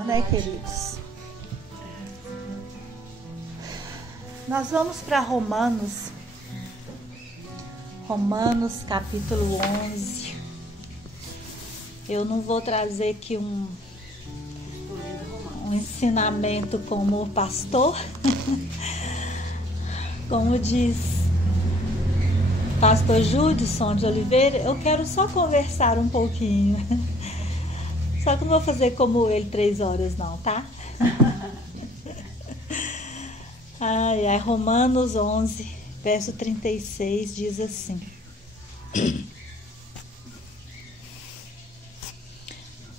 Né, queridos? Nós vamos para Romanos capítulo 11. Eu não vou trazer aqui um ensinamento como pastor, como diz pastor Judson de Oliveira. Eu quero só conversar um pouquinho. Só que não vou fazer como ele 3 horas não, tá? Romanos 11, verso 36, diz assim: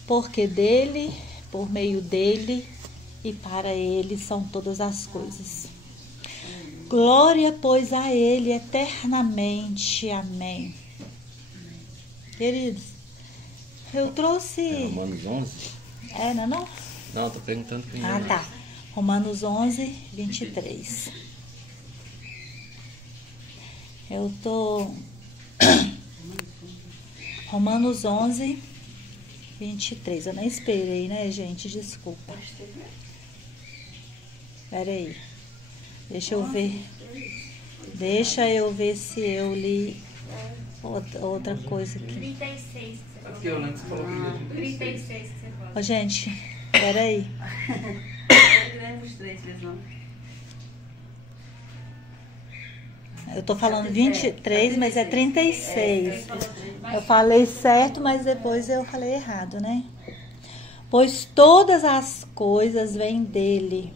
porque dele, por meio dele e para ele são todas as coisas. Glória, pois, a ele eternamente. Amém. Queridos, eu trouxe... Romanos 11? Não? Não, tô perguntando primeiro. Tá. Romanos 11, 23. Romanos 11, 23. Eu nem esperei, né, gente? Desculpa. Espera aí. Deixa eu ver se eu li outra coisa aqui. 36. Aqui, eu lembro que você falou 36 que você falou. Gente, espera aí. Eu tô falando 23, mas é 36. Eu falei certo, mas depois eu falei errado, né? Pois todas as coisas vêm dele,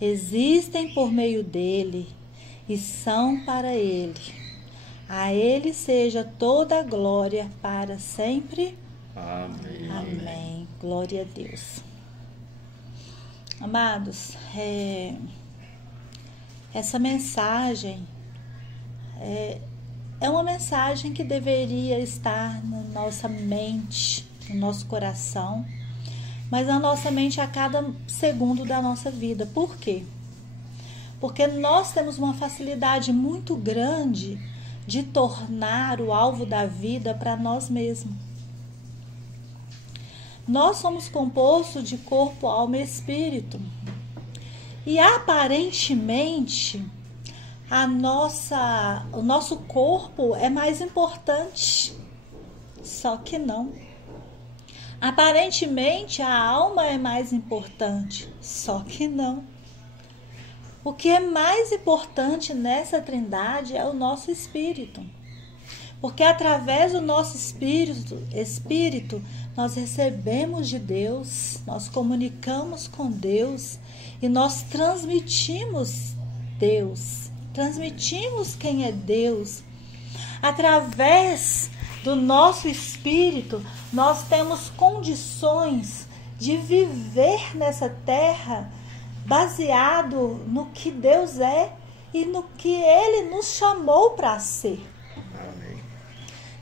existem por meio dele e são para ele. A ele seja toda a glória para sempre. Amém. Amém. Glória a Deus. Amados, essa mensagem é uma mensagem que deveria estar na nossa mente, no nosso coração, mas na nossa mente a cada segundo da nossa vida. Por quê? Porque nós temos uma facilidade muito grande de tornar o alvo da vida para nós mesmos. Nós somos compostos de corpo, alma e espírito. E aparentemente, o nosso corpo é mais importante. Só que não. Aparentemente, a alma é mais importante. Só que não. O que é mais importante nessa trindade é o nosso espírito. Porque através do nosso espírito, nós recebemos de Deus, nós comunicamos com Deus e nós transmitimos Deus, transmitimos quem é Deus. Através do nosso espírito, nós temos condições de viver nessa terra baseado no que Deus é e no que Ele nos chamou para ser. Amém.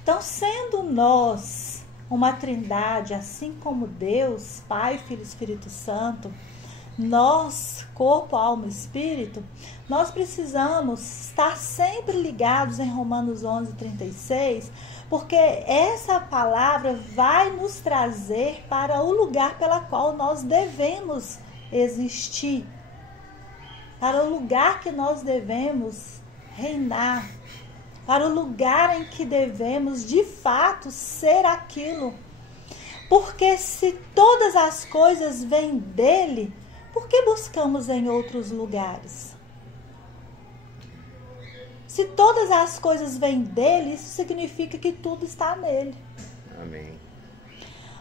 Então, sendo nós uma trindade, assim como Deus, Pai, Filho e Espírito Santo, nós, corpo, alma e espírito, nós precisamos estar sempre ligados em Romanos 11, 36, porque essa palavra vai nos trazer para o lugar pela qual nós devemos existir, para o lugar que nós devemos reinar, para o lugar em que devemos de fato ser aquilo. Porque se todas as coisas vêm dele, por que buscamos em outros lugares? Se todas as coisas vêm dele, isso significa que tudo está nele. Amém.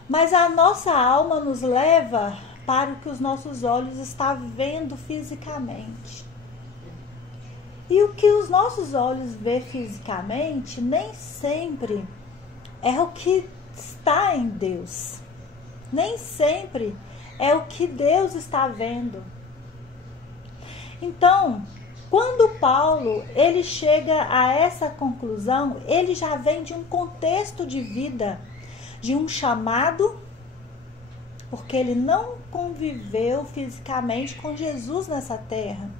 Mas a nossa alma nos leva para o que os nossos olhos estão vendo fisicamente. E o que os nossos olhos vê fisicamente nem sempre é o que está em Deus. Nem sempre é o que Deus está vendo. Então, quando Paulo ele chega a essa conclusão, ele já vem de um contexto de vida, de um chamado, porque ele não conviveu fisicamente com Jesus nessa terra.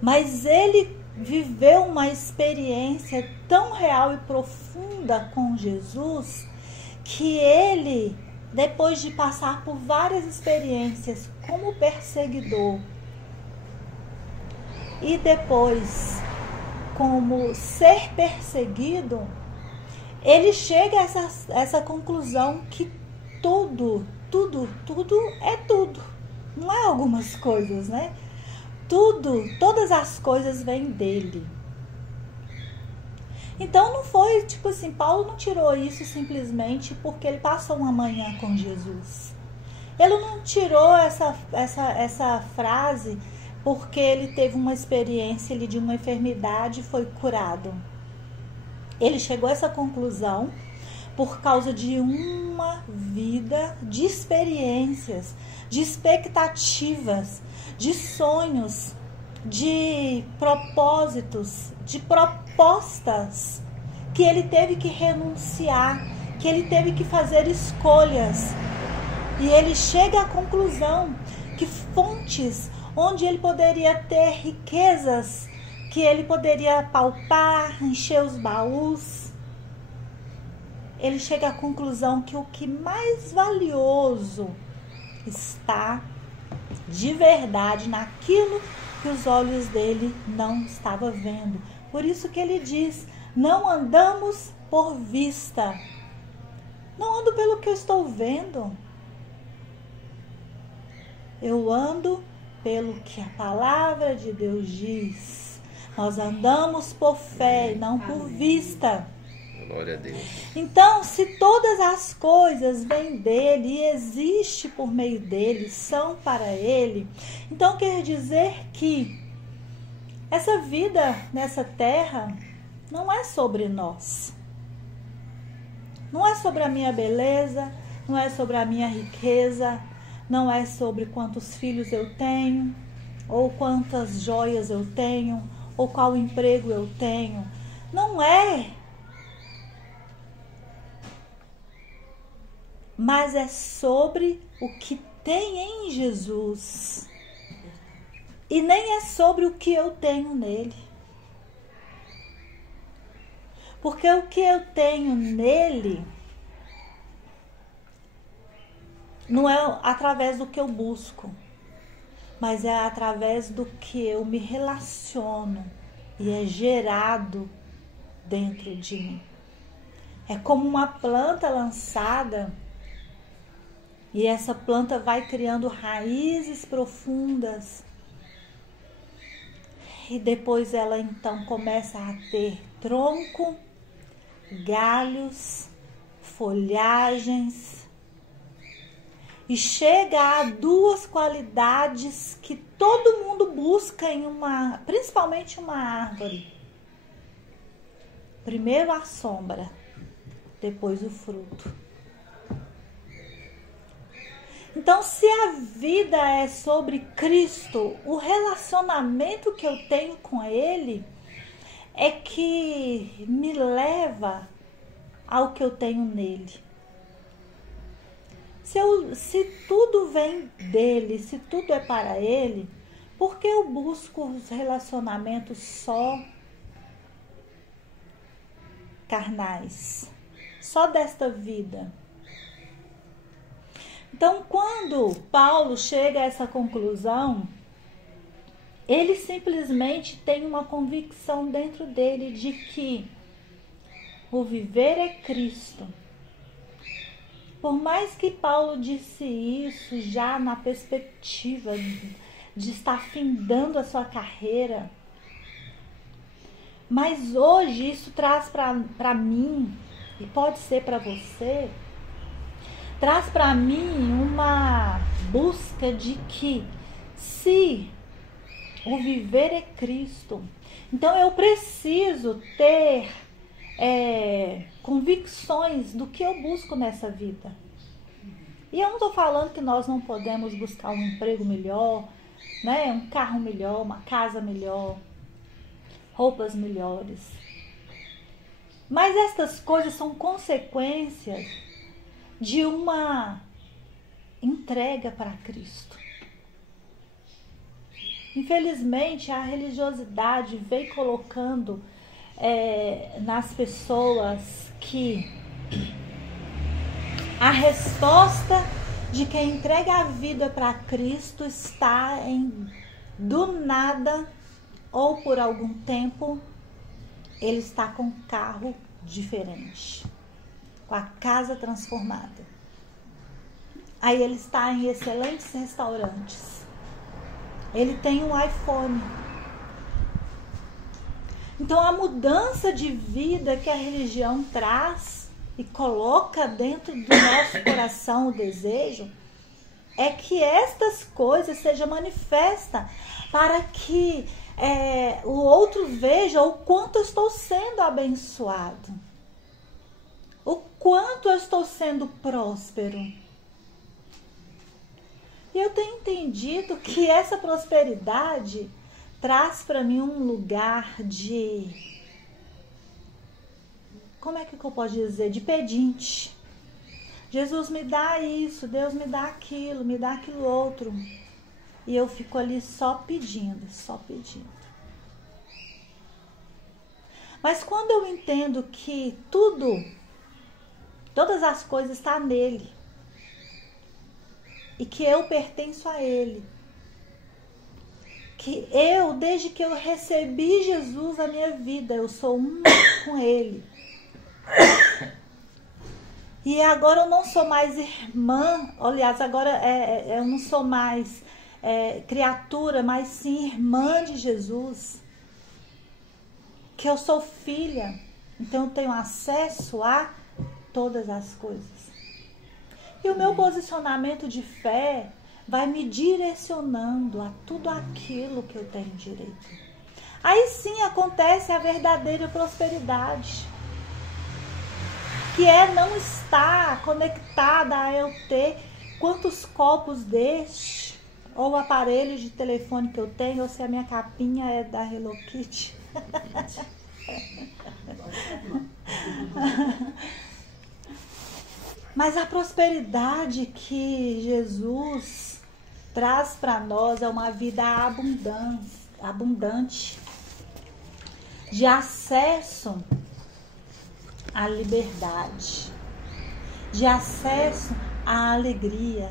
Mas ele viveu uma experiência tão real e profunda com Jesus que ele depois de passar por várias experiências como perseguidor e depois como ser perseguido, ele chega a essa conclusão que tudo é tudo. Não é algumas coisas, né? Todas as coisas vêm dele. Então não foi tipo assim, Paulo não tirou isso simplesmente porque ele passou uma manhã com Jesus. Ele não tirou essa frase porque ele teve uma experiência de uma enfermidade e foi curado. Ele chegou a essa conclusão por causa de uma vida de experiências, de expectativas, de sonhos, de propósitos, de propostas que ele teve que renunciar, que ele teve que fazer escolhas. E ele chega à conclusão que fontes onde ele poderia ter riquezas, que ele poderia palpar, encher os baús, ele chega à conclusão que o que mais valioso está de verdade naquilo que os olhos dele não estavam vendo. Por isso que ele diz, não andamos por vista. Não ando pelo que eu estou vendo. Eu ando pelo que a palavra de Deus diz. Nós andamos por fé e não por vista. Glória a Deus. Então, se todas as coisas vêm dele e existem por meio dele, são para ele, então quer dizer que essa vida nessa terra não é sobre nós. Não é sobre a minha beleza, não é sobre a minha riqueza, não é sobre quantos filhos eu tenho, ou quantas joias eu tenho, ou qual emprego eu tenho. Não é. Mas é sobre o que tem em Jesus. E nem é sobre o que eu tenho nele. Porque o que eu tenho nele não é através do que eu busco, mas é através do que eu me relaciono e é gerado dentro de mim. É como uma planta lançada e essa planta vai criando raízes profundas e depois ela então começa a ter tronco, galhos, folhagens e chega a duas qualidades que todo mundo busca em principalmente uma árvore. Primeiro a sombra, depois o fruto. Então, se a vida é sobre Cristo, o relacionamento que eu tenho com Ele é que me leva ao que eu tenho nele. Se tudo vem dele, se tudo é para Ele, por que eu busco os relacionamentos só carnais, só desta vida? Então, quando Paulo chega a essa conclusão, ele simplesmente tem uma convicção dentro dele de que o viver é Cristo. Por mais que Paulo disse isso já na perspectiva de estar findando a sua carreira, mas hoje isso traz para mim, e pode ser para você, traz para mim uma busca de que se o viver é Cristo, então eu preciso ter convicções do que eu busco nessa vida. E eu não estou falando que nós não podemos buscar um emprego melhor, né? Um carro melhor, uma casa melhor, roupas melhores. Mas estas coisas são consequências de uma entrega para Cristo. Infelizmente, a religiosidade vem colocando nas pessoas que a resposta de quem entrega a vida para Cristo está em, do nada ou por algum tempo, ele está com um carro diferente, com a casa transformada. Aí ele está em excelentes restaurantes. Ele tem um iPhone. Então a mudança de vida que a religião traz e coloca dentro do nosso coração o desejo é que estas coisas sejam manifestas para que o outro veja o quanto eu estou sendo abençoado, o quanto eu estou sendo próspero. E eu tenho entendido que essa prosperidade traz para mim um lugar de, como é que eu posso dizer, de pedinte. Jesus me dá isso, Deus me dá aquilo outro. E eu fico ali só pedindo, só pedindo. Mas quando eu entendo que todas as coisas estão nele, e que eu pertenço a ele, que eu, desde que eu recebi Jesus na minha vida, eu sou uma com ele. E agora eu não sou mais irmã, aliás, agora eu não sou mais criatura, mas sim irmã de Jesus. Que eu sou filha, então eu tenho acesso a todas as coisas. E o meu posicionamento de fé vai me direcionando a tudo aquilo que eu tenho direito. Aí sim acontece a verdadeira prosperidade, que é não estar conectada a eu ter quantos copos deste, ou aparelho de telefone que eu tenho, ou se a minha capinha é da Hello Kitty. Mas a prosperidade que Jesus traz para nós é uma vida abundante, de acesso à liberdade, de acesso à alegria,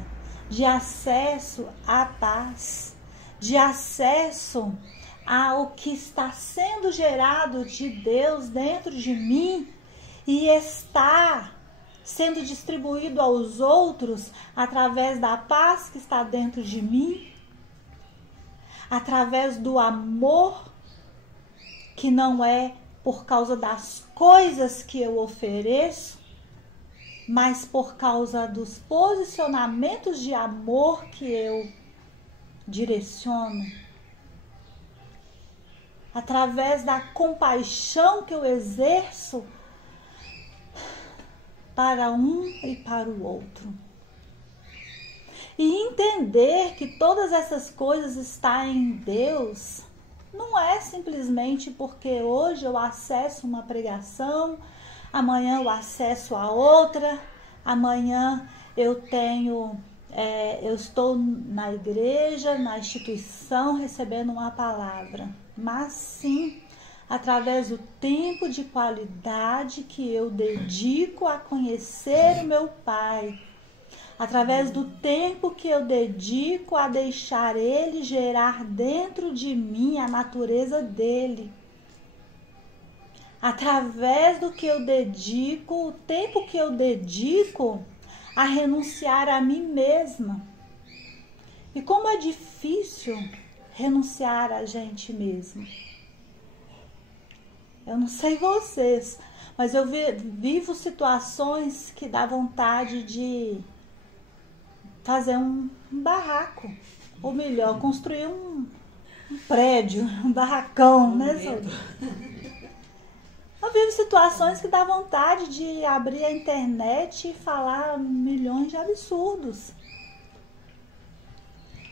de acesso à paz, de acesso ao que está sendo gerado de Deus dentro de mim e está sendo distribuído aos outros através da paz que está dentro de mim, através do amor que não é por causa das coisas que eu ofereço, mas por causa dos posicionamentos de amor que eu direciono, através da compaixão que eu exerço para um e para o outro. E entender que todas essas coisas estão em Deus não é simplesmente porque hoje eu acesso uma pregação, amanhã eu acesso a outra, amanhã eu estou na igreja, na instituição, recebendo uma palavra, mas sim através do tempo de qualidade que eu dedico a conhecer o meu Pai, através do tempo que eu dedico a deixar Ele gerar dentro de mim a natureza dEle, através do que eu dedico, o tempo que eu dedico a renunciar a mim mesma. E como é difícil renunciar a gente mesma. Eu não sei vocês, mas eu vivo situações que dá vontade de fazer um barraco, ou melhor, construir um prédio, um barracão, né, Sônia? Eu vivo situações que dá vontade de abrir a internet e falar milhões de absurdos.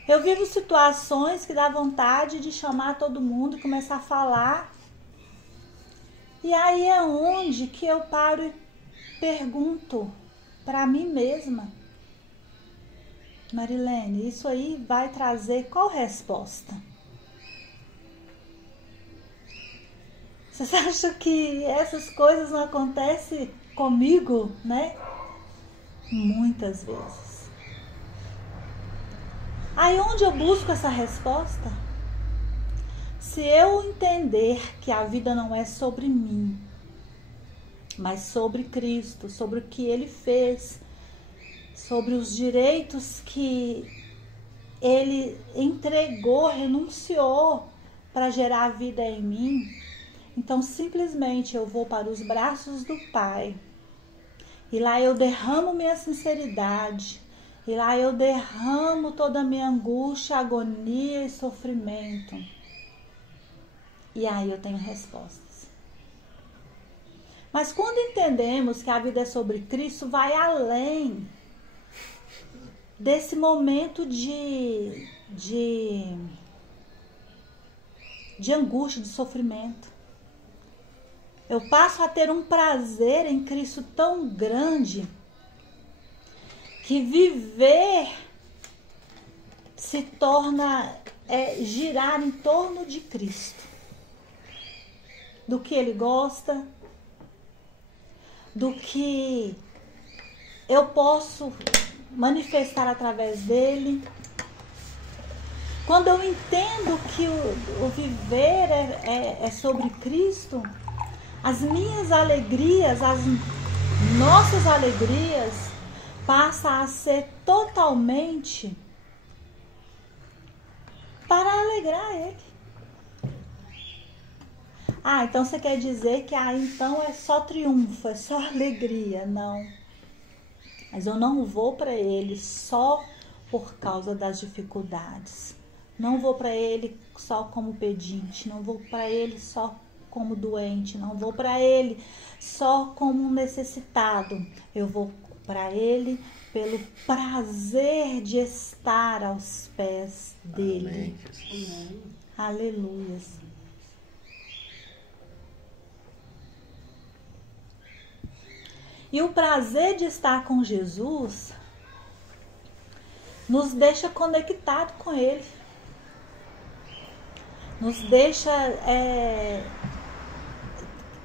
Eu vivo situações que dá vontade de chamar todo mundo e começar a falar. E aí é onde que eu paro e pergunto para mim mesma: Marilene, isso aí vai trazer qual resposta? Vocês acham que essas coisas não acontecem comigo, né? Muitas vezes. Aí onde eu busco essa resposta? Se eu entender que a vida não é sobre mim, mas sobre Cristo, sobre o que Ele fez, sobre os direitos que Ele entregou, renunciou para gerar vida em mim, então simplesmente eu vou para os braços do Pai. E lá eu derramo minha sinceridade. E lá eu derramo toda a minha angústia, agonia e sofrimento. E aí eu tenho respostas. Mas quando entendemos que a vida é sobre Cristo, vai além desse momento de angústia, de sofrimento. Eu passo a ter um prazer em Cristo tão grande que viver se torna girar em torno de Cristo, do que Ele gosta, do que eu posso manifestar através dele. Quando eu entendo que o viver é sobre Cristo, as minhas alegrias, as nossas alegrias passam a ser totalmente para alegrar Ele. Então você quer dizer que então é só triunfo, é só alegria. Não. Mas eu não vou para Ele só por causa das dificuldades. Não vou para Ele só como pedinte. Não vou para Ele só como doente. Não vou para Ele só como necessitado. Eu vou para Ele pelo prazer de estar aos pés dele. Amém. Aleluias. E o prazer de estar com Jesus nos deixa conectado com Ele. Nos deixa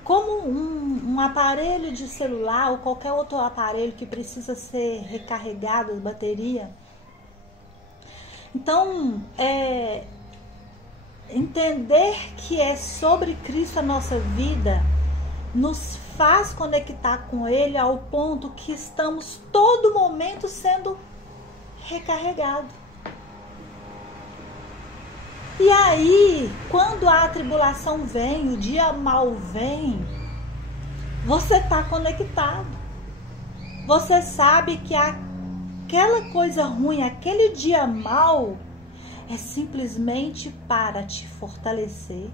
como um aparelho de celular ou qualquer outro aparelho que precisa ser recarregado, bateria. Então, entender que é sobre Cristo a nossa vida nos faz conectar com Ele ao ponto que estamos todo momento sendo recarregados. E aí, quando a tribulação vem, o dia mau vem, você está conectado. Você sabe que aquela coisa ruim, aquele dia mau, é simplesmente para te fortalecer.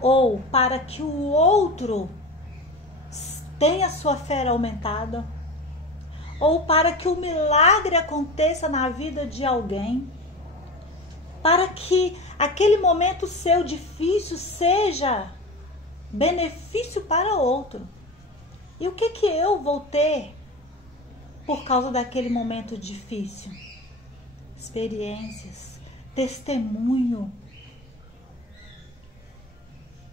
Ou para que o outro tenha sua fé aumentada. Ou para que o milagre aconteça na vida de alguém. Para que aquele momento seu difícil seja benefício para outro. E o que eu vou ter por causa daquele momento difícil? Experiências, testemunho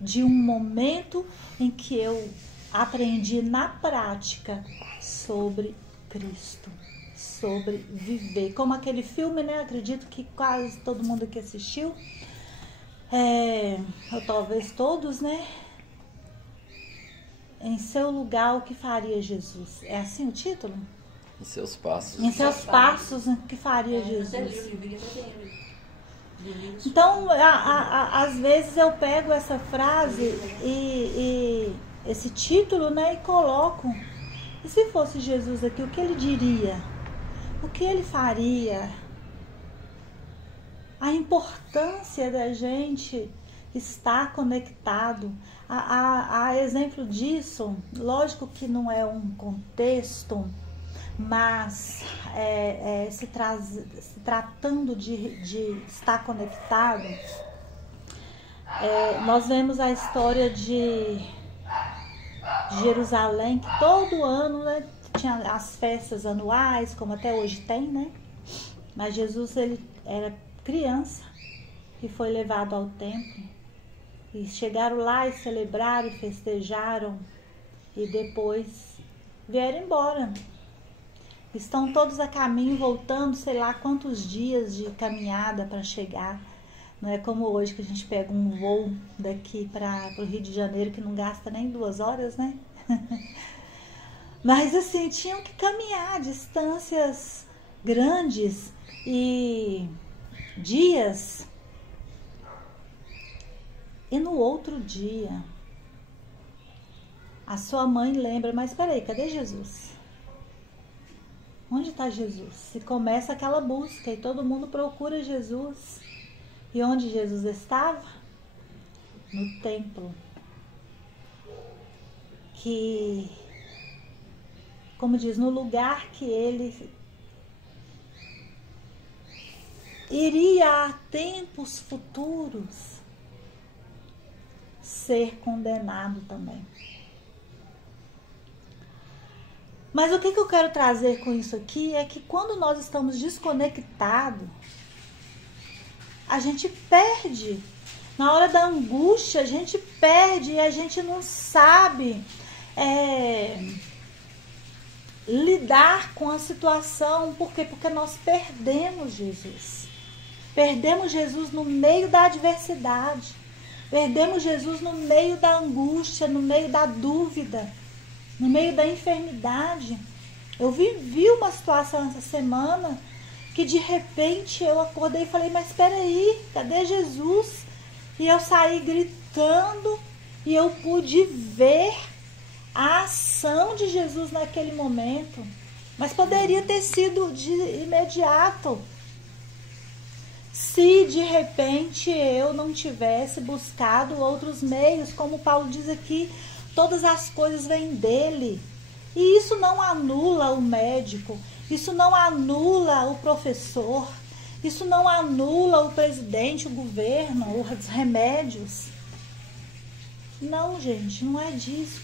de um momento em que eu aprendi na prática sobre Cristo, sobre viver. Como aquele filme, né? Acredito que quase todo mundo que assistiu, ou talvez todos, né? Em seu lugar, o que faria Jesus? É assim o título? Em seus passos. Em seus passos, o que faria Jesus? Então, às vezes eu pego essa frase e esse título, né, e coloco. E se fosse Jesus aqui, o que ele diria? O que ele faria? A importância da gente estar conectado. A exemplo disso, lógico que não é um contexto, mas se tratando de estar conectado, nós vemos a história de Jerusalém, que todo ano, né, tinha as festas anuais, como até hoje tem, né? Mas Jesus, ele era criança e foi levado ao templo. E chegaram lá e celebraram e festejaram e depois vieram embora. Estão todos a caminho, voltando, sei lá quantos dias de caminhada para chegar. Não é como hoje que a gente pega um voo daqui para o Rio de Janeiro que não gasta nem 2 horas, né? Mas assim, tinham que caminhar distâncias grandes e dias. E no outro dia, a sua mãe lembra, mas peraí, cadê Jesus? Onde está Jesus? E começa aquela busca e todo mundo procura Jesus. E onde Jesus estava? No templo. Que, como diz, no lugar que ele iria a tempos futuros ser condenado também. Mas o que eu quero trazer com isso aqui é que quando nós estamos desconectados, a gente perde. Na hora da angústia, a gente perde e a gente não sabe lidar com a situação. Por quê? Porque nós perdemos Jesus. Perdemos Jesus no meio da adversidade. Perdemos Jesus no meio da angústia, no meio da dúvida, no meio da enfermidade. Eu vivi uma situação essa semana que de repente eu acordei e falei, mas espera aí, cadê Jesus? E eu saí gritando e eu pude ver a ação de Jesus naquele momento. Mas poderia ter sido de imediato, se de repente eu não tivesse buscado outros meios. Como Paulo diz aqui, todas as coisas vêm dele. E isso não anula o médico, isso não anula o professor, isso não anula o presidente, o governo, os remédios. Não, gente, não é disso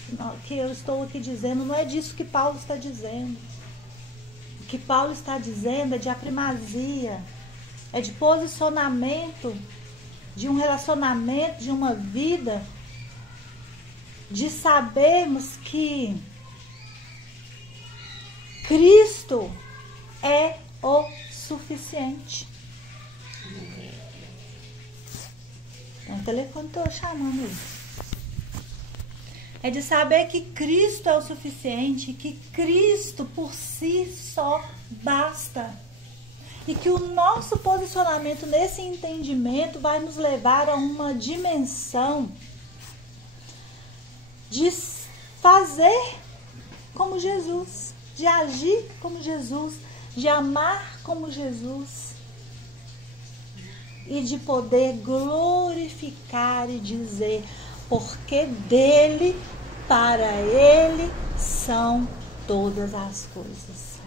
que eu estou aqui dizendo, não é disso que Paulo está dizendo. O que Paulo está dizendo é de primazia, é de posicionamento, de um relacionamento, de uma vida, de sabermos que Cristo é o suficiente. O telefone estou chamando ele. É de saber que Cristo é o suficiente, que Cristo por si só basta. E que o nosso posicionamento nesse entendimento vai nos levar a uma dimensão de fazer como Jesus, de agir como Jesus, de amar como Jesus e de poder glorificar e dizer, porque dele, para ele são todas as coisas.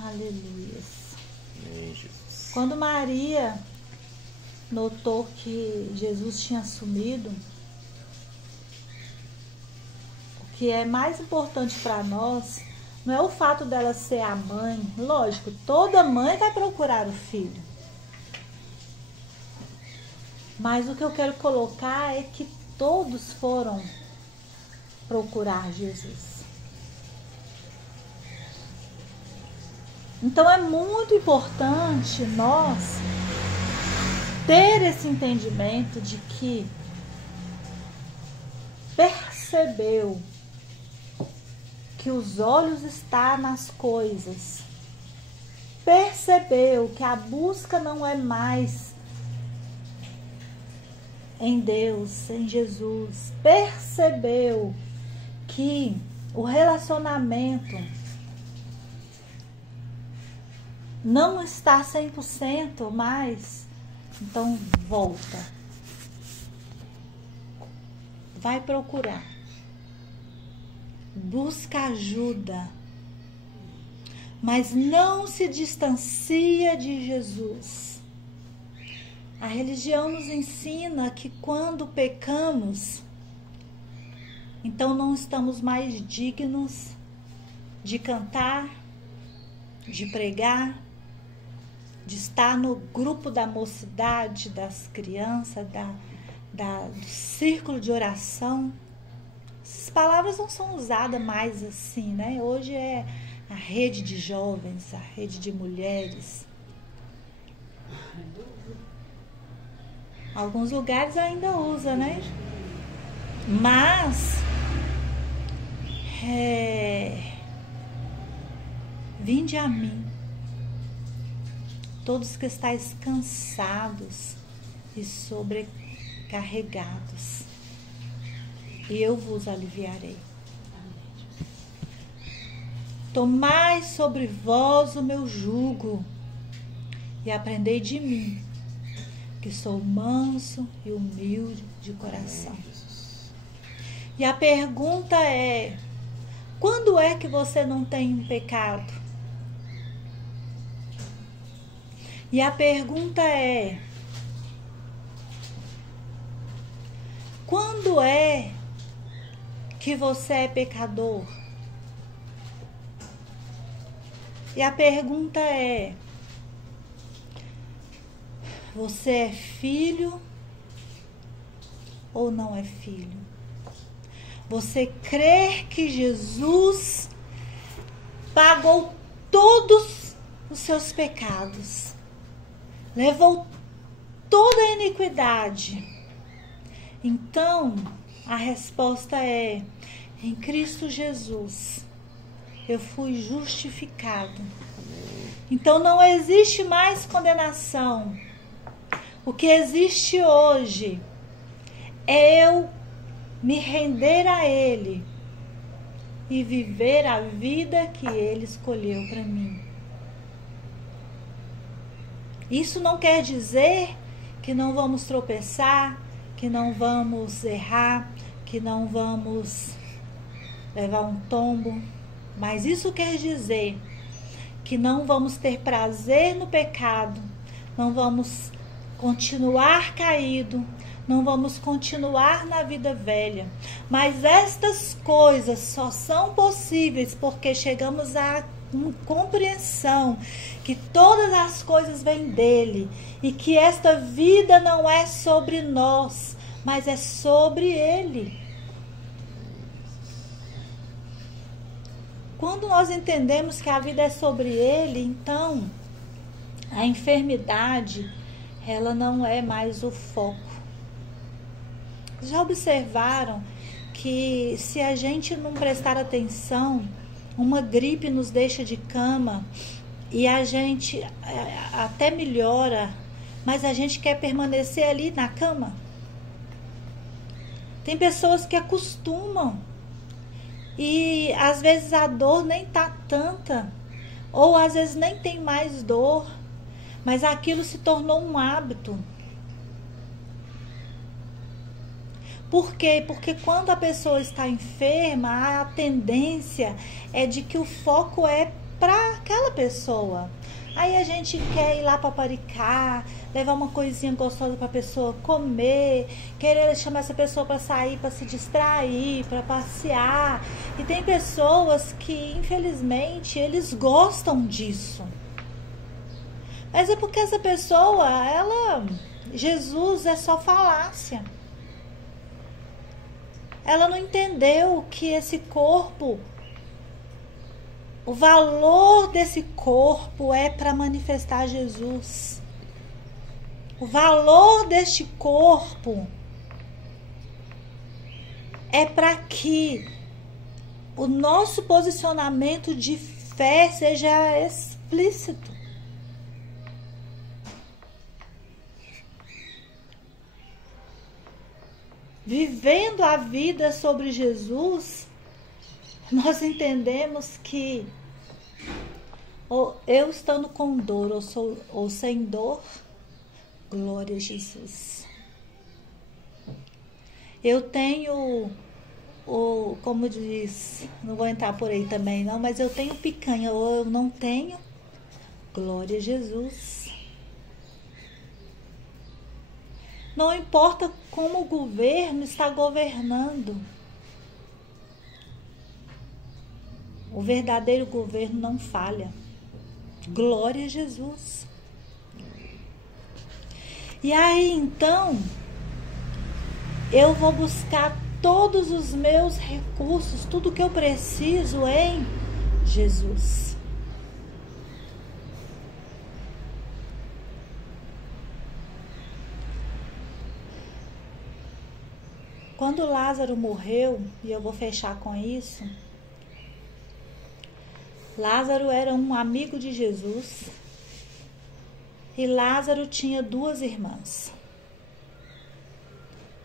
Aleluia. Quando Maria notou que Jesus tinha sumido, o que é mais importante para nós não é o fato dela ser a mãe. Lógico, toda mãe vai procurar o filho. Mas o que eu quero colocar é que todos foram procurar Jesus. Então é muito importante nós ter esse entendimento de que percebeu que os olhos estão nas coisas, percebeu que a busca não é mais em Deus, em Jesus, percebeu que o relacionamento não está 100% mais, então volta. Vai procurar. Busca ajuda. Mas não se distancia de Jesus. A religião nos ensina que quando pecamos, então não estamos mais dignos de cantar, de pregar, de estar no grupo da mocidade, das crianças, do círculo de oração. Essas palavras não são usadas mais assim, né? Hoje é a rede de jovens, a rede de mulheres. Alguns lugares ainda usa, né? Mas vinde a mim, todos que estáis cansados e sobrecarregados, e eu vos aliviarei. Tomai sobre vós o meu jugo e aprendei de mim, que sou manso e humilde de coração. E a pergunta é: quando é que você não tem um pecado? E a pergunta é: quando é que você é pecador? E a pergunta é: você é filho ou não é filho? Você crê que Jesus pagou todos os seus pecados, levou toda a iniquidade? Então, a resposta é: em Cristo Jesus eu fui justificado. Então não existe mais condenação. O que existe hoje é eu me render a Ele e viver a vida que Ele escolheu para mim. Isso não quer dizer que não vamos tropeçar, que não vamos errar, que não vamos levar um tombo. Mas isso quer dizer que não vamos ter prazer no pecado, não vamos continuar caído, não vamos continuar na vida velha. Mas estas coisas só são possíveis porque chegamos à compreensão que todas as coisas vêm dele e que esta vida não é sobre nós, mas é sobre ele. Quando nós entendemos que a vida é sobre ele, então a enfermidade, ela não é mais o foco. Já observaram que se a gente não prestar atenção, uma gripe nos deixa de cama e a gente até melhora, mas a gente quer permanecer ali na cama? Tem pessoas que acostumam. E às vezes a dor nem tá tanta, ou às vezes nem tem mais dor, mas aquilo se tornou um hábito. Por quê? Porque quando a pessoa está enferma, a tendência é de que o foco é para aquela pessoa. Aí a gente quer ir lá paparicar, levar uma coisinha gostosa para a pessoa comer, querer chamar essa pessoa para sair, para se distrair, para passear. E tem pessoas que, infelizmente, eles gostam disso. Mas é porque essa pessoa, Jesus é só falácia. Ela não entendeu que esse corpo, o valor desse corpo é para manifestar Jesus. O valor deste corpo é para que o nosso posicionamento de fé seja explícito. Vivendo a vida sobre Jesus, nós entendemos que eu estando com dor ou sem dor, glória a Jesus. Eu tenho, como diz, não vou entrar por aí também não, mas eu tenho picanha ou eu não tenho, glória a Jesus. Não importa como o governo está governando. O verdadeiro governo não falha. Glória a Jesus. E aí, então, eu vou buscar todos os meus recursos, tudo que eu preciso em Jesus. Quando Lázaro morreu, e eu vou fechar com isso, Lázaro era um amigo de Jesus e Lázaro tinha 2 irmãs.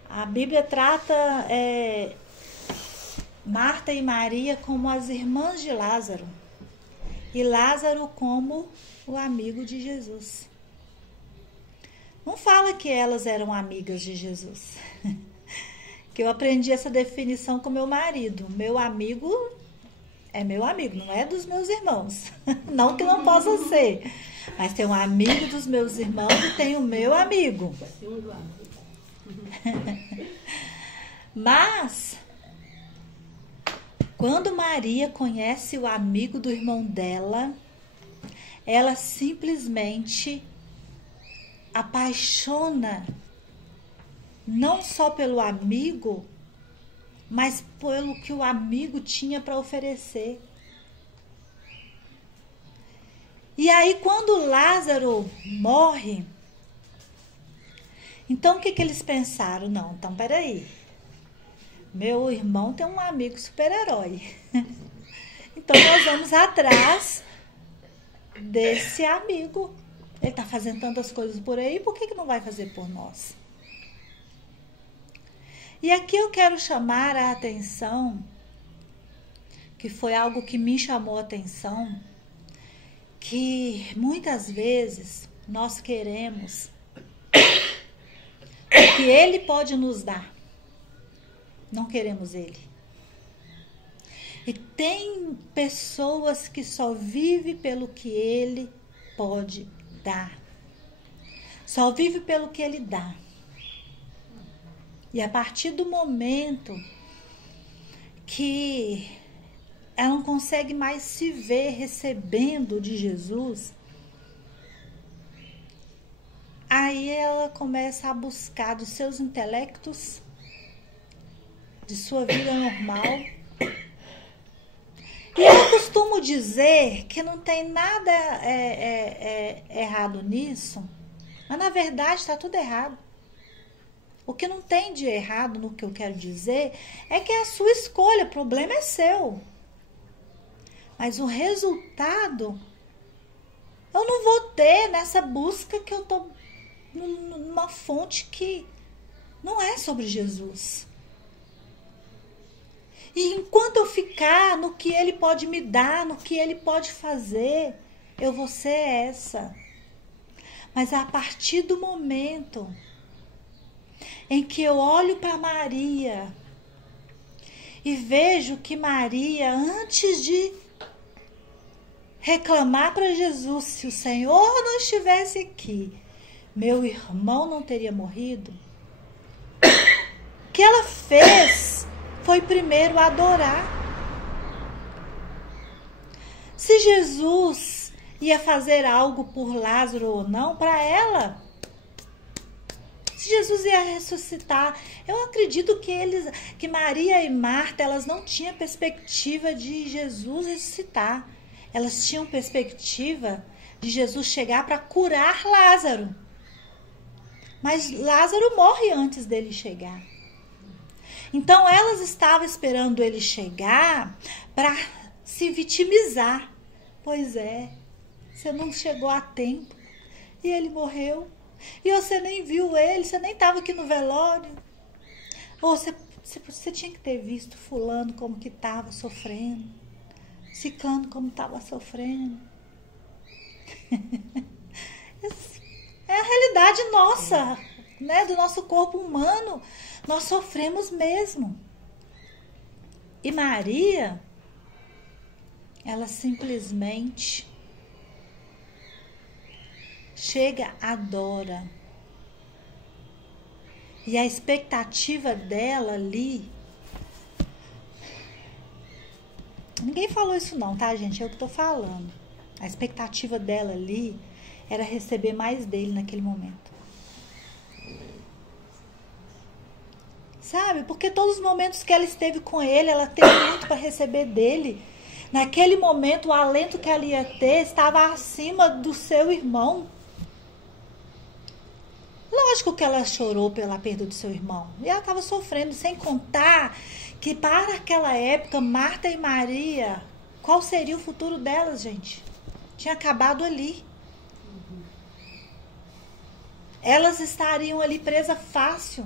A Bíblia trata Marta e Maria como as irmãs de Lázaro e Lázaro como o amigo de Jesus. Não fala que elas eram amigas de Jesus. Que eu aprendi essa definição com meu marido. Meu amigo é meu amigo, não é dos meus irmãos. Não que não possa ser. Mas tem um amigo dos meus irmãos e tem o meu amigo. Mas, quando Maria conhece o amigo do irmão dela, ela simplesmente apaixona não só pelo amigo, mas pelo que o amigo tinha para oferecer. E aí, quando Lázaro morre, então o que eles pensaram? Não, então peraí, meu irmão tem um amigo super-herói. Então nós vamos atrás desse amigo. Ele está fazendo tantas coisas por aí, por que não vai fazer por nós? E aqui eu quero chamar a atenção, que foi algo que me chamou a atenção, que muitas vezes nós queremos o que Ele pode nos dar. Não queremos Ele. E tem pessoas que só vivem pelo que Ele pode dar. Só vive pelo que Ele dá. E a partir do momento que ela não consegue mais se ver recebendo de Jesus, aí ela começa a buscar dos seus intelectos, de sua vida normal. E eu costumo dizer que não tem nada errado nisso, mas na verdade está tudo errado. O que não tem de errado no que eu quero dizer é que é a sua escolha, o problema é seu. Mas o resultado eu não vou ter nessa busca que eu estou numa fonte que não é sobre Jesus. E enquanto eu ficar no que Ele pode me dar, no que Ele pode fazer, eu vou ser essa. Mas a partir do momento em que eu olho para Maria e vejo que Maria, antes de reclamar para Jesus, se o Senhor não estivesse aqui, meu irmão não teria morrido, o que ela fez foi primeiro adorar. Se Jesus ia fazer algo por Lázaro ou não, para ela, se Jesus ia ressuscitar, eu acredito que Maria e Marta, elas não tinham perspectiva de Jesus ressuscitar. Elas tinham perspectiva de Jesus chegar para curar Lázaro. Mas Lázaro morre antes dele chegar. Então elas estavam esperando ele chegar para se vitimizar. Pois é, você não chegou a tempo e ele morreu. E você nem viu ele, você nem estava aqui no velório. Ou você tinha que ter visto fulano como que estava sofrendo, ciclano como estava sofrendo. É a realidade nossa, né, do nosso corpo humano. Nós sofremos mesmo. E Maria, ela simplesmente chega, adora. E a expectativa dela ali, ninguém falou isso não, tá, gente? Eu que tô falando. A expectativa dela ali era receber mais dele naquele momento. Sabe? Porque todos os momentos que ela esteve com ele, ela teve muito para receber dele. Naquele momento, o alento que ela ia ter estava acima do seu irmão. Lógico que ela chorou pela perda do seu irmão. E ela estava sofrendo, sem contar que para aquela época, Marta e Maria, qual seria o futuro delas, gente? Tinha acabado ali. Elas estariam ali presas fácil,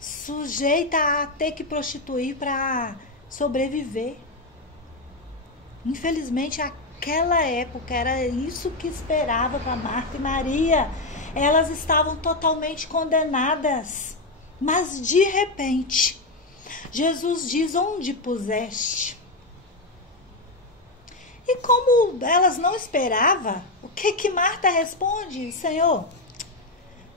sujeita a ter que prostituir para sobreviver. Infelizmente, aquela época era isso que esperava para Marta e Maria. Elas estavam totalmente condenadas. Mas de repente, Jesus diz: onde puseste? E como elas não esperavam, o que Marta responde? Senhor,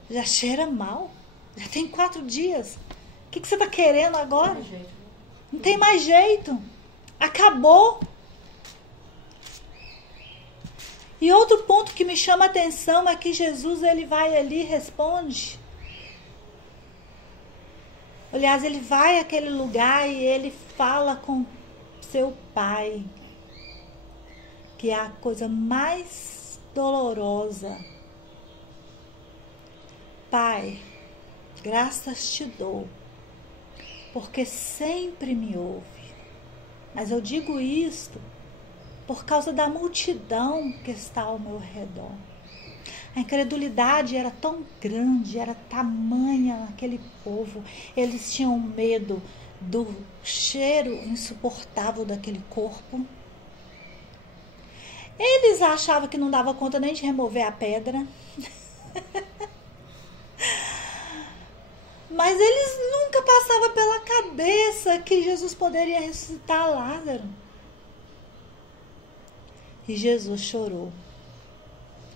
já cheira mal. Já tem 4 dias. O que você está querendo agora? Não tem mais jeito. Acabou. E outro ponto que me chama a atenção é que Jesus, ele vai ali e responde. Aliás, ele vai àquele lugar e ele fala com seu pai, que é a coisa mais dolorosa. Pai, graças te dou, porque sempre me ouve. Mas eu digo isto por causa da multidão que está ao meu redor. A incredulidade era tão grande, era tamanha naquele povo. Eles tinham medo do cheiro insuportável daquele corpo. Eles achavam que não dava conta nem de remover a pedra. Mas eles nunca passavam pela cabeça que Jesus poderia ressuscitar Lázaro. E Jesus chorou.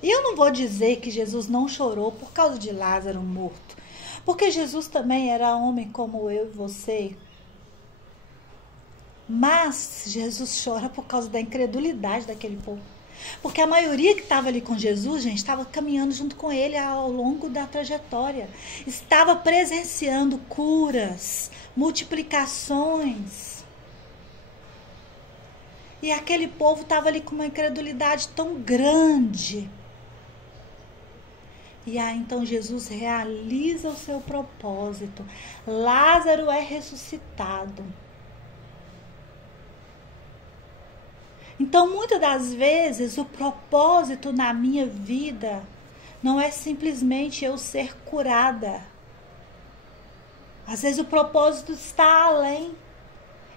E eu não vou dizer que Jesus não chorou por causa de Lázaro morto. Porque Jesus também era homem como eu e você. Mas Jesus chora por causa da incredulidade daquele povo. Porque a maioria que estava ali com Jesus, gente, estava caminhando junto com ele ao longo da trajetória. Estava presenciando curas, multiplicações. E aquele povo estava ali com uma incredulidade tão grande. E aí então Jesus realiza o seu propósito. Lázaro é ressuscitado. Então, muitas das vezes, o propósito na minha vida não é simplesmente eu ser curada. Às vezes o propósito está além.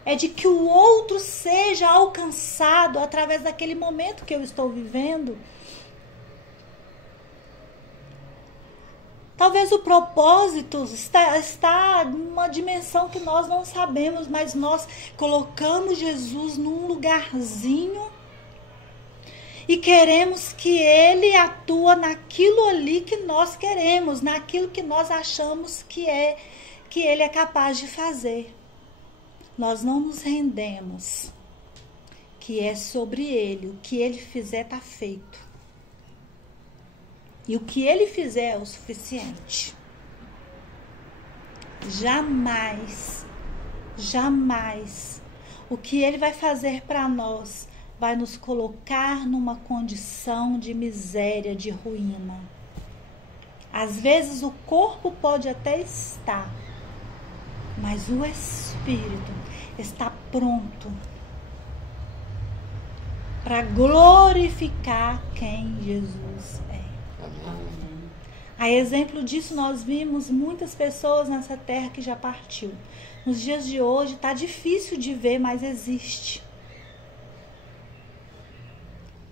É de que o outro seja alcançado através daquele momento que eu estou vivendo. Talvez o propósito está numa dimensão que nós não sabemos, mas nós colocamos Jesus num lugarzinho e queremos que ele atua naquilo ali que nós queremos, naquilo que nós achamos que ele é capaz de fazer. Nós não nos rendemos, que é sobre ele, o que ele fizer está feito. E o que ele fizer é o suficiente. Jamais, jamais, o que ele vai fazer para nós vai nos colocar numa condição de miséria, de ruína. Às vezes o corpo pode até estar, mas o espírito está pronto para glorificar quem Jesus é. A exemplo disso, nós vimos muitas pessoas nessa terra que já partiu. Nos dias de hoje está difícil de ver, mas existe.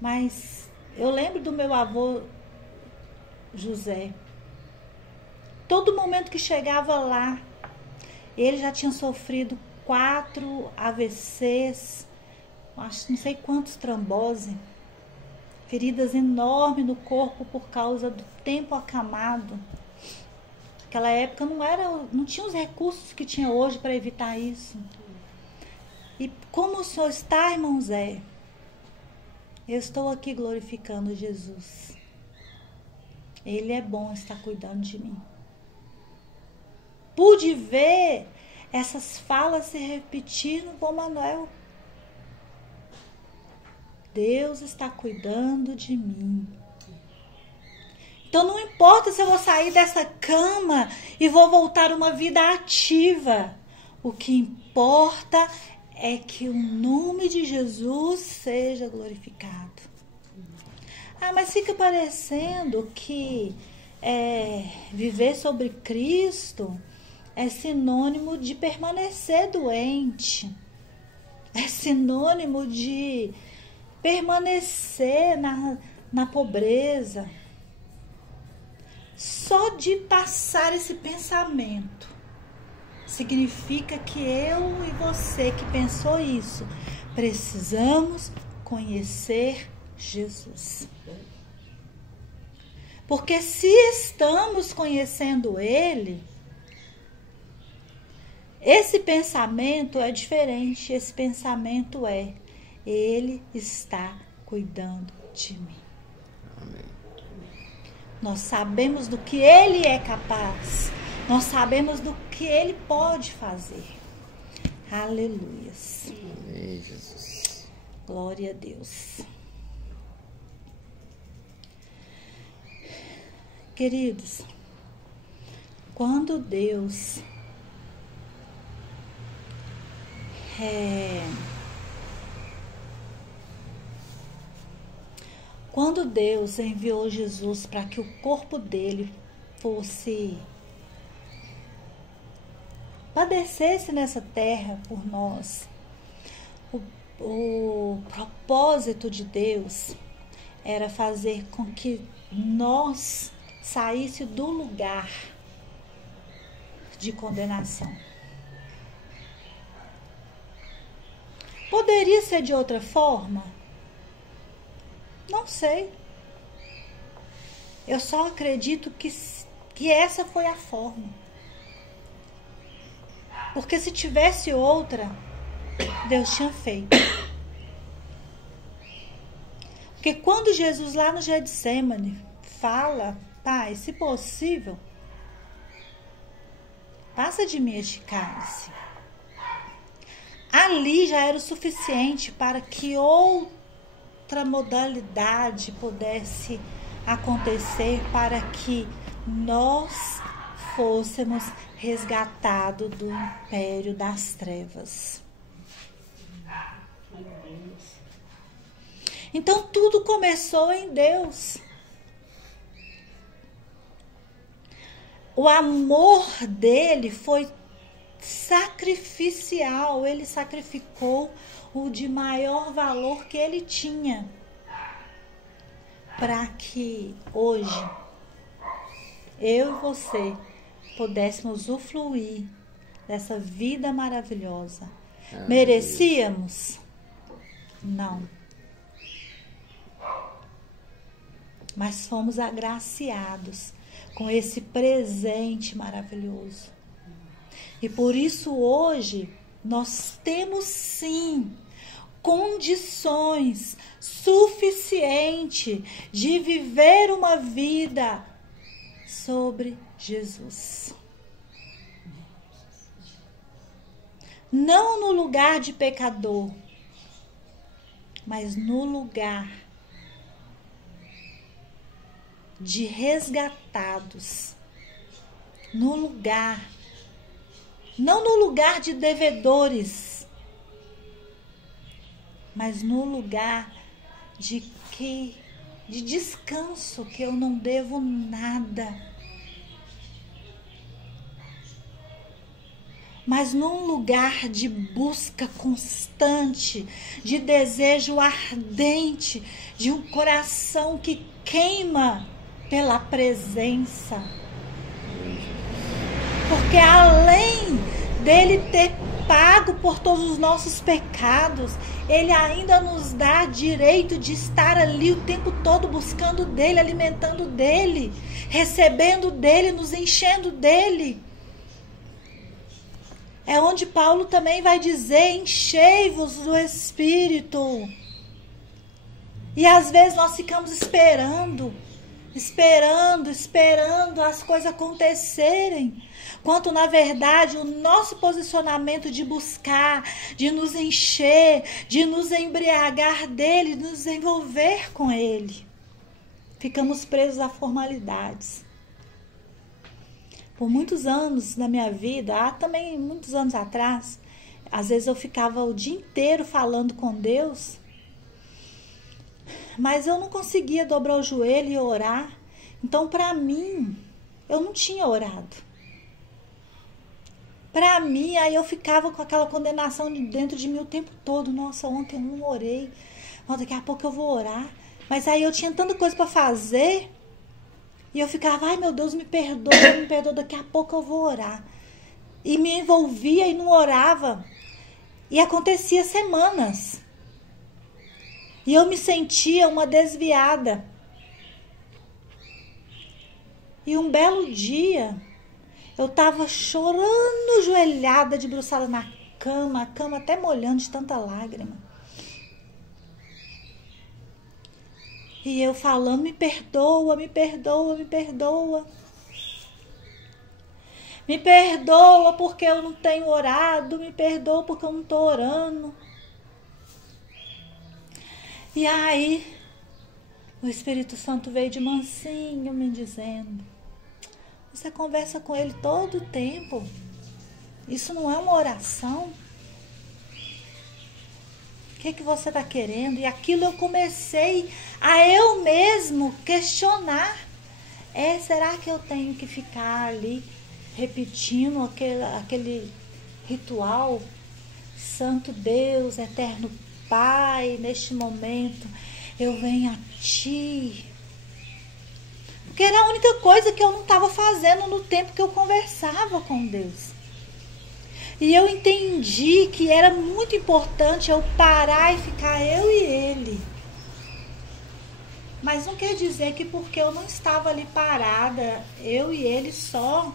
Mas eu lembro do meu avô José. Todo momento que chegava lá, ele já tinha sofrido 4 AVCs, acho, não sei quantos trombose, feridas enormes no corpo por causa do tempo acamado. Naquela época não tinha os recursos que tinha hoje para evitar isso. E como o senhor está, irmão Zé? Eu estou aqui glorificando Jesus. Ele é bom estar cuidando de mim. pude ver essas falas se repetindo com Manuel. Deus está cuidando de mim. Então não importa se eu vou sair dessa cama e vou voltar a uma vida ativa. O que importa é que o nome de Jesus seja glorificado. Mas fica parecendo que viver sobre Cristo é sinônimo de permanecer doente. É sinônimo de permanecer na pobreza. Só de passar esse pensamento significa que eu e você que pensou isso, precisamos conhecer Jesus. Porque se estamos conhecendo Ele, esse pensamento é diferente. Esse pensamento é: Ele está cuidando de mim. Amém. Nós sabemos do que Ele é capaz. Nós sabemos do que Ele pode fazer. Aleluias. Amém, Jesus. Glória a Deus. Queridos, quando Deus enviou Jesus para que o corpo dele padecesse nessa terra por nós, o propósito de Deus era fazer com que nós saísse do lugar de condenação. Poderia ser de outra forma? Não sei. Eu só acredito que essa foi a forma. Porque se tivesse outra, Deus tinha feito. Porque quando Jesus lá no Getsemane fala: Pai, se possível, passa de mim este cálice. Ali já era o suficiente para que outra modalidade pudesse acontecer, para que nós fôssemos resgatados do império das trevas. Então tudo começou em Deus. O amor dele foi sacrificial. Ele sacrificou o de maior valor que ele tinha, para que hoje eu e você pudéssemos usufruir dessa vida maravilhosa. Merecíamos? Não. Mas fomos agraciados com esse presente maravilhoso. E por isso hoje nós temos sim condições suficientes de viver uma vida sobre Jesus. Não no lugar de pecador, mas no lugar de resgatados, no lugar, não no lugar de devedores, mas no lugar de descanso, que eu não devo nada, mas num lugar de busca constante, de desejo ardente, de um coração que queima pela presença. Porque além dele ter pago por todos os nossos pecados, ele ainda nos dá direito de estar ali o tempo todo buscando dele, alimentando dele, recebendo dele, nos enchendo dele. É onde Paulo também vai dizer: enchei-vos do Espírito. E às vezes nós ficamos esperando esperando as coisas acontecerem. Quanto, na verdade, o nosso posicionamento de buscar, de nos encher, de nos embriagar dele, de nos envolver com ele. Ficamos presos a formalidades. Por muitos anos na minha vida, há também muitos anos atrás, às vezes eu ficava o dia inteiro falando com Deus, mas eu não conseguia dobrar o joelho e orar. Então, para mim, eu não tinha orado. Para mim, aí eu ficava com aquela condenação dentro de mim o tempo todo. Nossa, ontem eu não orei. Daqui a pouco eu vou orar. Mas aí eu tinha tanta coisa para fazer. E eu ficava, ai meu Deus, me perdoa, daqui a pouco eu vou orar. E me envolvia e não orava. E acontecia semanas. E eu me sentia uma desviada. E um belo dia, eu estava chorando, joelhada, debruçada na cama, a cama até molhando de tanta lágrima. E eu falando, me perdoa, me perdoa, me perdoa. Me perdoa porque eu não tenho orado, me perdoa porque eu não estou orando. E aí, o Espírito Santo veio de mansinho me dizendo: você conversa com ele todo o tempo. Isso não é uma oração? O que você está querendo? E aquilo eu comecei a eu mesmo questionar. Será que eu tenho que ficar ali repetindo aquele ritual? Santo Deus, eterno Pai, neste momento eu venho a Ti. Porque era a única coisa que eu não estava fazendo no tempo que eu conversava com Deus. E eu entendi que era muito importante eu parar e ficar eu e Ele. Mas não quer dizer que porque eu não estava ali parada, eu e Ele só,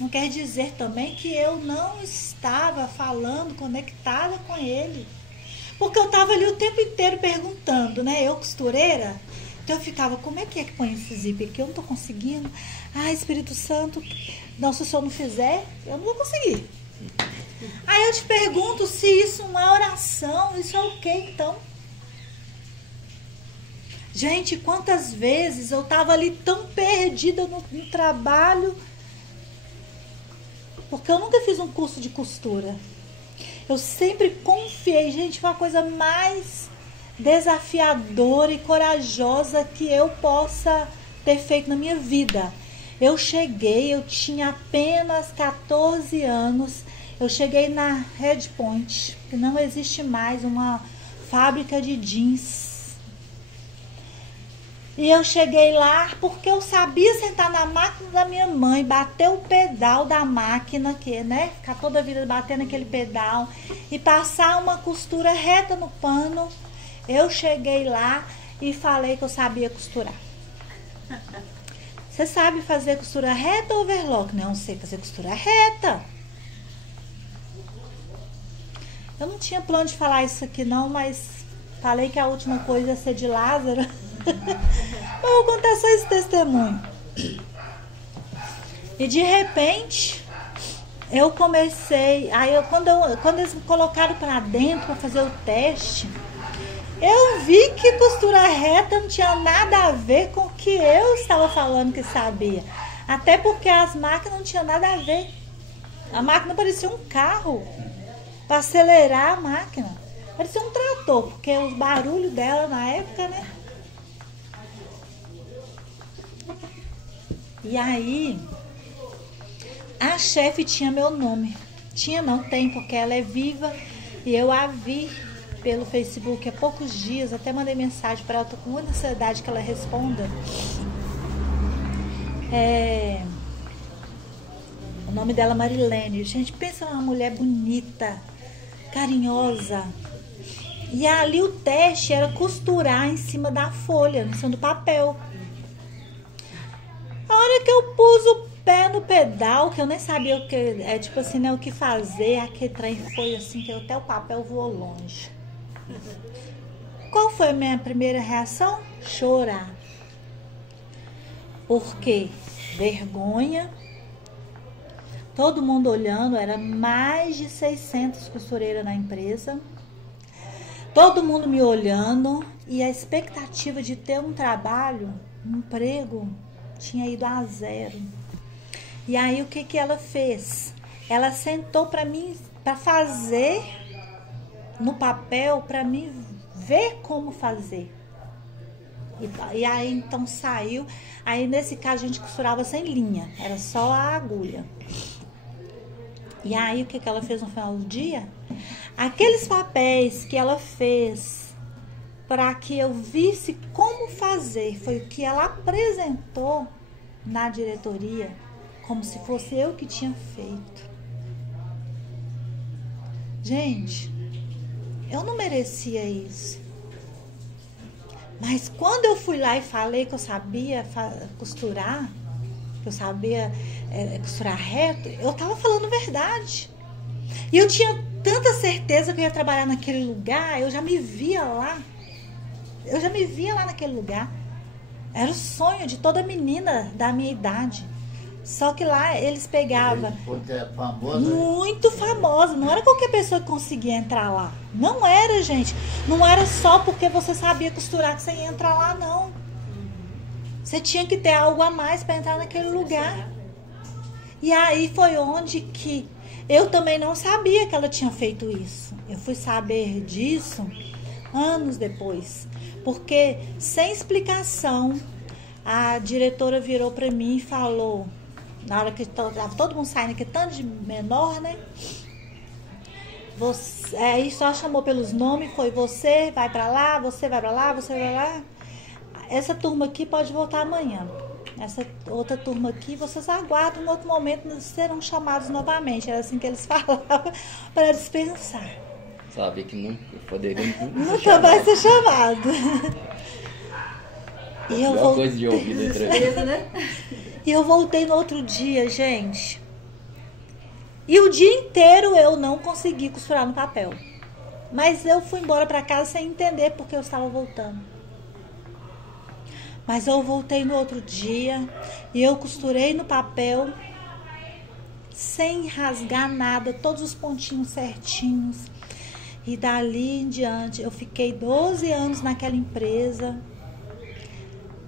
não quer dizer também que eu não estava falando, conectada com Ele. Porque eu estava ali o tempo inteiro perguntando, né? Eu, costureira, então eu ficava, como é que põe esse zíper aqui? Eu não estou conseguindo. Espírito Santo, não, se o Senhor não fizer, eu não vou conseguir. Aí eu te pergunto se isso não é oração, isso é o quê então? Gente, quantas vezes eu estava ali tão perdida no trabalho, porque eu nunca fiz um curso de costura. Eu sempre confiei, gente, foi a coisa mais desafiadora e corajosa que eu possa ter feito na minha vida. Eu tinha apenas 14 anos, eu cheguei na Red Point, que não existe mais, uma fábrica de jeans. E eu cheguei lá porque eu sabia sentar na máquina da minha mãe, bater o pedal da máquina, ficar toda a vida batendo aquele pedal e passar uma costura reta no pano. Eu cheguei lá e falei que eu sabia costurar. Você sabe fazer costura reta ou overlock? Não sei fazer costura reta. Eu não tinha plano de falar isso aqui não, mas falei que a última coisa ia ser de Lázaro. Eu vou contar só esse testemunho. E de repente eu comecei, quando eles me colocaram para dentro para fazer o teste, eu vi que costura reta não tinha nada a ver com o que eu estava falando que sabia. Até porque as máquinas não tinham nada a ver. A máquina parecia um carro para acelerar a máquina. Parecia um trator, porque os barulhos dela na época, né? E aí, a chefe tinha meu nome. Tinha não, tem, porque ela é viva. E eu a vi pelo Facebook há poucos dias. Até mandei mensagem para ela, tô com muita ansiedade que ela responda. O nome dela é Marilene. Gente, pensa numa mulher bonita, carinhosa. E ali o teste era costurar em cima da folha, em cima do papel. A hora que eu pus o pé no pedal, que eu nem sabia o que, o que fazer, aquele trem foi assim, que até o papel voou longe. Qual foi a minha primeira reação? Chorar. Porque vergonha, todo mundo olhando, era mais de 600 costureiras na empresa, todo mundo me olhando, e a expectativa de ter um trabalho, um emprego, tinha ido a zero. E aí o que ela fez? Ela sentou para mim, para fazer no papel, para mim ver como fazer. E aí então saiu. Aí nesse caso a gente costurava sem linha, era só a agulha. E aí o que ela fez no final do dia? Aqueles papéis que ela fez para que eu visse como fazer, foi o que ela apresentou na diretoria, como se fosse eu que tinha feito. Gente, eu não merecia isso. Mas quando eu fui lá e falei que eu sabia costurar, que eu sabia costurar reto, eu tava falando verdade. E eu tinha tanta certeza que eu ia trabalhar naquele lugar, eu já me via lá. Eu já me via lá naquele lugar. Era o sonho de toda menina da minha idade. Só que lá eles pegavam... Muito famosa. Não era qualquer pessoa que conseguia entrar lá. Não era, gente. Não era só porque você sabia costurar que você ia entrar lá, não. Você tinha que ter algo a mais para entrar naquele lugar. E aí foi onde que... Eu também não sabia que ela tinha feito isso. Eu fui saber disso anos depois. Porque, sem explicação, a diretora virou para mim e falou... Na hora que todo mundo saindo aqui, tanto de menor, né? Aí só chamou pelos nomes, foi você vai pra lá, você vai pra lá, você vai lá. Essa turma aqui pode voltar amanhã. Essa outra turma aqui, vocês aguardam, em outro momento serão chamados novamente. Era assim que eles falavam para dispensar. Sabe que nunca poderia nunca vai ser chamado. E eu voltei, coisa de ouvir da entrevista, né? E eu voltei no outro dia, gente. E o dia inteiro eu não consegui costurar no papel. Mas eu fui embora para casa sem entender porque eu estava voltando. Mas eu voltei no outro dia e eu costurei no papel sem rasgar nada, todos os pontinhos certinhos. E dali em diante eu fiquei 12 anos naquela empresa.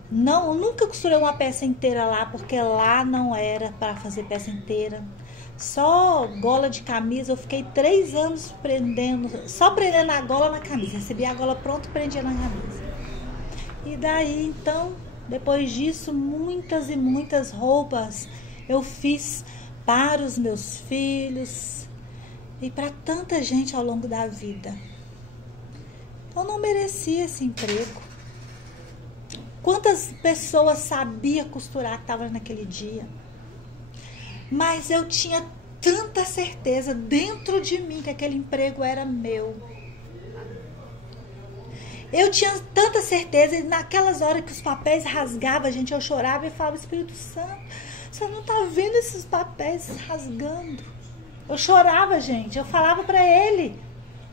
Não, eu nunca costurei uma peça inteira lá, porque lá não era para fazer peça inteira. Só gola de camisa, eu fiquei 3 anos só prendendo a gola na camisa. Recebia a gola pronta e prendia na camisa. E daí, então, depois disso, muitas e muitas roupas eu fiz para os meus filhos e para tanta gente ao longo da vida. Eu não merecia esse emprego. Quantas pessoas sabiam costurar que estavam naquele dia? Mas eu tinha tanta certeza dentro de mim que aquele emprego era meu. Eu tinha tanta certeza, e naquelas horas que os papéis rasgavam, gente, eu chorava e falava, Espírito Santo, você não está vendo esses papéis rasgando? Eu chorava, gente, eu falava para ele,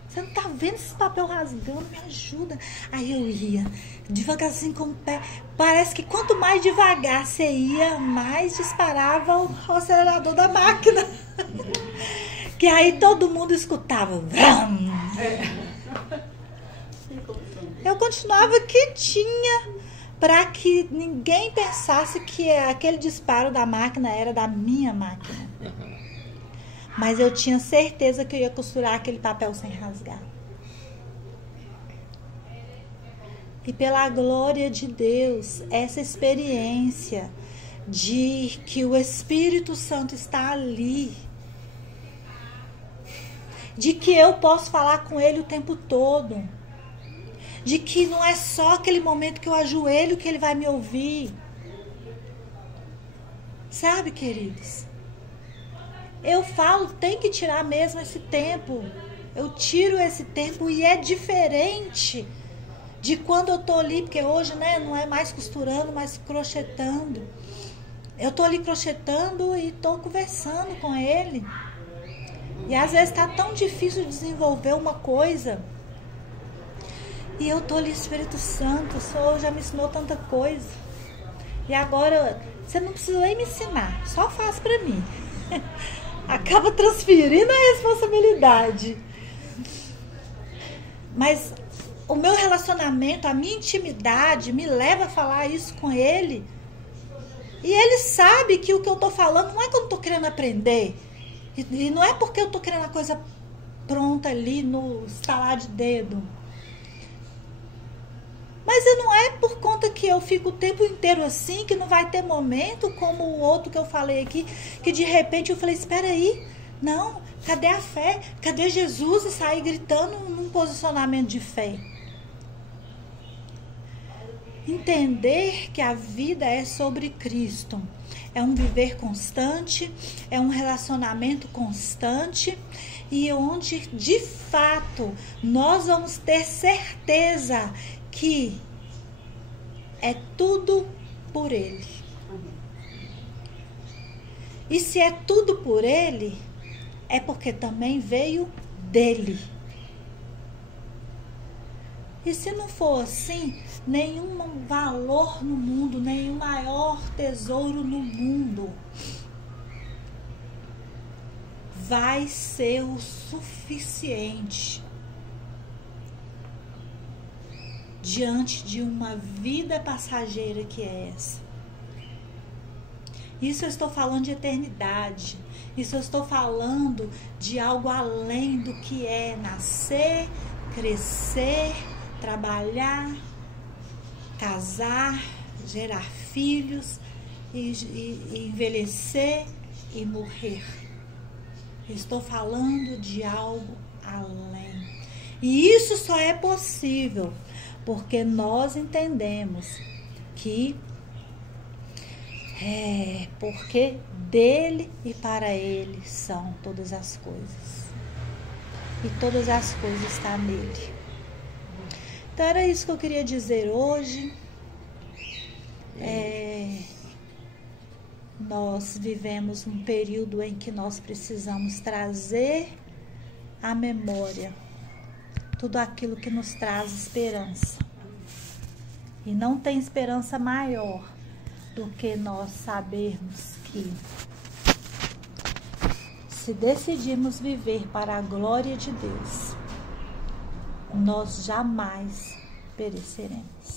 você não tá vendo esse papel rasgando? Me ajuda. Aí eu ia, devagarzinho com o pé. Parece que quanto mais devagar você ia, mais disparava o acelerador da máquina. Que aí todo mundo escutava. Vrum. Eu continuava quietinha para que ninguém pensasse que aquele disparo da máquina era da minha máquina. Mas eu tinha certeza que eu ia costurar aquele papel sem rasgar. E pela glória de Deus, essa experiência de que o Espírito Santo está ali, de que eu posso falar com Ele o tempo todo, de que não é só aquele momento que eu ajoelho que Ele vai me ouvir. Sabe, queridos? Eu falo, tem que tirar mesmo esse tempo. Eu tiro esse tempo e é diferente de quando eu tô ali, porque hoje, né, não é mais costurando, mas crochetando. Eu tô ali crochetando e tô conversando com ele. E às vezes tá tão difícil desenvolver uma coisa. E eu tô ali, Espírito Santo, o Senhor já me ensinou tanta coisa. E agora, você não precisa nem me ensinar, só faz pra mim. Acaba transferindo a responsabilidade. Mas o meu relacionamento, a minha intimidade me leva a falar isso com ele. E ele sabe que o que eu tô falando não é que eu não tô querendo aprender. E não é porque eu tô querendo a coisa pronta ali no estalar de dedo. Mas não é por conta que eu fico o tempo inteiro assim, que não vai ter momento como o outro que eu falei aqui, que de repente eu falei, espera aí, não, cadê a fé? Cadê Jesus? E sair gritando num posicionamento de fé. Entender que a vida é sobre Cristo. É um viver constante, é um relacionamento constante e onde, de fato, nós vamos ter certeza que é tudo por Ele. E se é tudo por Ele, é porque também veio dEle. E se não for assim, nenhum valor no mundo, nenhum maior tesouro no mundo vai ser o suficiente diante de uma vida passageira que é essa. Isso eu estou falando de eternidade. Isso eu estou falando de algo além do que é nascer, crescer, trabalhar, casar, gerar filhos, e envelhecer e morrer. Estou falando de algo além. E isso só é possível porque nós entendemos que porque dele e para ele são todas as coisas. E todas as coisas estão nele. Então era isso que eu queria dizer hoje. Nós vivemos um período em que nós precisamos trazer à memória tudo aquilo que nos traz esperança. E não tem esperança maior do que nós sabermos que se decidirmos viver para a glória de Deus, nós jamais pereceremos.